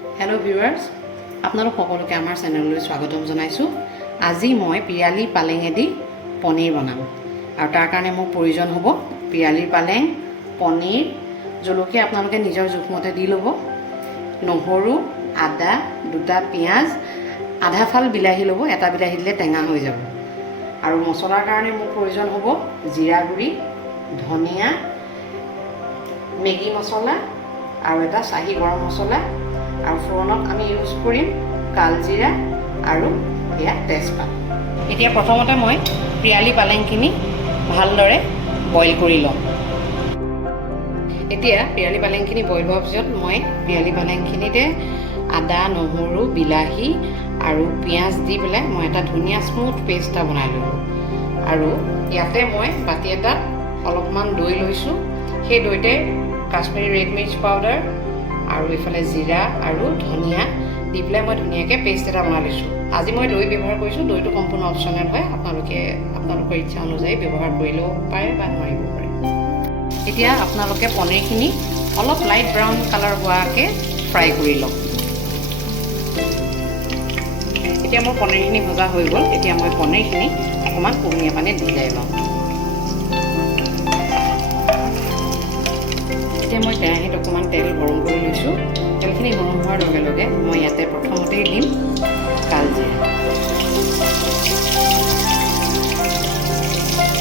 Hello viewers আপোনালোক সকলোকে আমাৰ চেনেললৈ স্বাগতম জনাইছো। আজি মই পিয়ালি পালেঙেদি পনীৰ বনাম আৰু তাৰ কাৰণে মোক প্ৰয়োজন হ'ব পিয়ালি পালেং, পনীৰ, জলকীয়া আপোনালোকে নিজৰ জোখমতে দি ল'ব, নহৰু, আদা, দুটা পিঁয়াজ, আধা ফাল বিলাহী ল'ব, এটা বিলাহী দিলে টেঙা হৈ যাব। আৰু মছলাৰ কাৰণে মোক প্ৰয়োজন হ'ব জিৰা গুড়ি, ধনিয়া, মেগী মছলা আৰু এটা চাহী গৰম মছলা আৰু ফোৰণত আমি ইউজ কৰিম কালজিৰা আৰু এয়া তেজপাত। এতিয়া প্ৰথমতে মই পিয়ালি পালেংখিনি ভালদৰে বইল কৰি ল'ম। এতিয়া পিয়ালি পালেংখিনি বইল হোৱাৰ পিছত মই পিয়ালি পালেংখিনিতে আদা, নহৰু, বিলাহী আৰু পিঁয়াজ দি পেলাই মই এটা ধুনীয়া স্মুথ পেষ্ট এটা বনাই ল'লোঁ। আৰু ইয়াতে মই বাতি এটাত অলপমান দৈ লৈছোঁ। সেই দৈতে কাশ্মীৰী ৰেড মিৰ্চ পাউডাৰ আৰু এইফালে জিৰা আৰু ধনিয়া দি পেলাই মই ধুনীয়াকৈ পেষ্ট এটা বনাই লৈছোঁ। আজি মই দৈ ব্যৱহাৰ কৰিছোঁ। দৈটো সম্পূৰ্ণ অপশ্যনেল হয়, আপোনালোকৰ ইচ্ছা অনুযায়ী ব্যৱহাৰ কৰিলেও পাৰে বা নোৱাৰিব পাৰে। এতিয়া আপোনালোকে পনীৰখিনি অলপ লাইট ব্ৰাউন কালাৰ হোৱাকৈ ফ্ৰাই কৰি লওক। এতিয়া মোৰ পনীৰখিনি ভজা হৈ গ'ল। এতিয়া মই পনীৰখিনি অকণমান কুহুমীয়া পানীত ভিজাই লওঁ। এতিয়া মই কেৰাহীত অকণমান তেল গৰম কৰি লৈছোঁ। তেলখিনি গৰম হোৱাৰ লগে লগে মই ইয়াতে প্ৰথমতেই দিম কালজিৰা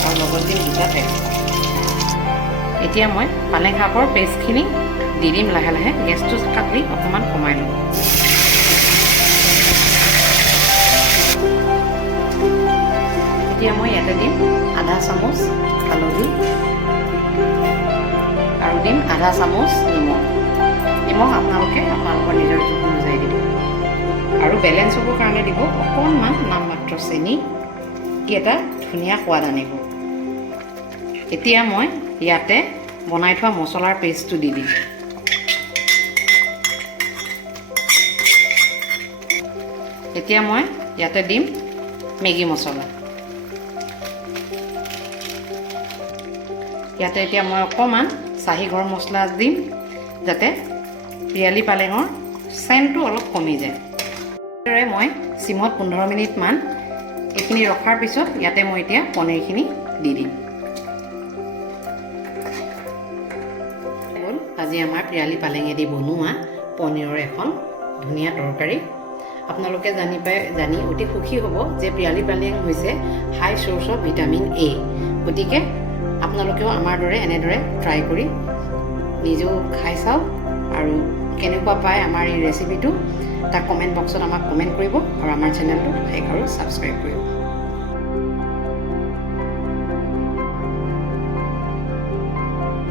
আৰু লগত দিম দুটা তেজপাত। এতিয়া মই পালেং শাকৰ পেষ্টখিনি দি দিম লাহে লাহে। গেছটো কাটি অকণমান কমাই ল'ম। এতিয়া মই ইয়াতে দিম আধা চামুচ হালধি আৰু দিম আধা চামুচ নিমখ। নিমখ আপোনালোকৰ নিজৰ জোখ অনুযায়ী দিব আৰু বেলেঞ্চ হ'বৰ কাৰণে দিব অকণমান নামমাত্ৰ চেনি, কি এটা ধুনীয়া সোৱাদ আনিব। এতিয়া মই ইয়াতে বনাই থোৱা মছলাৰ পেষ্টটো দি দিম। এতিয়া মই ইয়াতে দিম মেগী মছলা। ইয়াতে এতিয়া মই অকণমান চাহী গৰম মছলা দিম যাতে পিয়ালি পালেঙৰ চেণ্টটো অলপ কমি যায়। এনেদৰে মই চিমত 15 মিনিটমান এইখিনি ৰখাৰ পিছত ইয়াতে মই এতিয়া পনীৰখিনি দি দিম। আজি আমাৰ পিয়ালি পালেঙেদি বনোৱা পনীৰৰ এখন ধুনীয়া তৰকাৰী। আপোনালোকে জানি অতি সুখী হ'ব যে পিয়ালি পালেং হৈছে হাই চ'ৰ্চ অফ ভিটামিন এ। গতিকে আপোনালোকেও আমাৰ দৰে এনেদৰে ট্ৰাই কৰি নিজেও খাই চাওক আৰু কেনেকুৱা পায় আমাৰ এই ৰেচিপিটো তাক কমেণ্ট বক্সত আমাক কমেণ্ট কৰিব আৰু আমাৰ চেনেলটো লাইক আৰু ছাবস্ক্ৰাইব কৰিব।